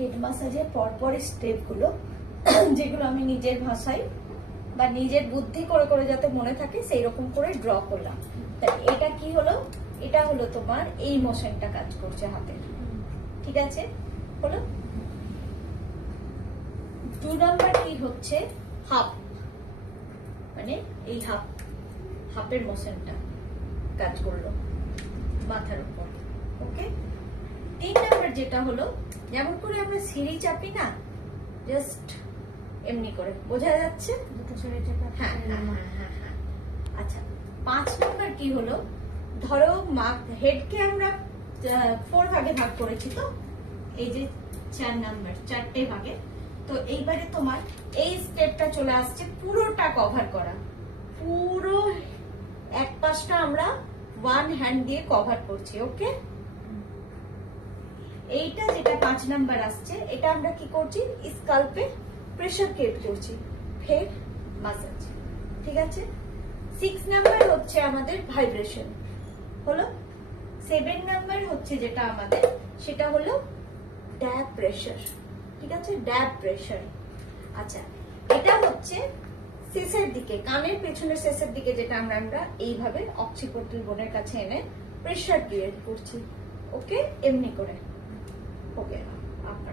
Head ম্যাসাজের পরপরের স্টেপগুলো যেগুলো আমি নিজের ভাষায় বা নিজের বুদ্ধি করে করে যাতে মনে থাকে সেই রকম করে ড্র করলাম। তা এটা কি হলো, এটা হলো তোমার এই মোশনটা কাজ করছে হাতে, ঠিক আছে হলো। 2 নাম্বার কি হচ্ছে হাফ, মানে এই হাফের মোশনটা কাজ করলো মাথার উপর, ওকে। 3 নাম্বার যেটা হলো যেমন করে আমরা সিঁড়ি চাপি না, জাস্ট এমনি করে, বোঝা যাচ্ছে? হ্যাঁ হ্যাঁ হ্যাঁ হ্যাঁ। আচ্ছা 5 নাম্বার কি হলো, ধরো হেডকে আমরা 4 ভাগে ভাগ করেছি, তো এই যে 4 নাম্বার 4টে ভাগে, তো এইবারে তোমার এই স্টেপটা চলে আসছে পুরোটা কভার করা, পুরো এক পাশটা আমরা 1 হ্যান্ড দিয়ে কভার করছি, ওকে। এইটা যেটা 5 নাম্বার আসছে, এটা আমরা কি করছি, স্কাল্পে প্রেসার ক্রিয়েট করছি, হেড ম্যাসাজ, ঠিক আছে। 6 নাম্বার হচ্ছে আমাদের ভাইব্রেশন হলো। 7 নাম্বার হচ্ছে যেটা আমাদের, সেটা হলো ড্যাব প্রেসার, ঠিক আছে, ড্যাব প্রেসার। আচ্ছা এটা হচ্ছে শেষের দিকে, কানের পেছনের শেষের দিকে, যেটা আমরা এইভাবে অক্সিপিটাল বোনের কাছে এনে প্রেসার ক্রিয়েট করছি, ওকে, এমনি করে, ওকে। আপনার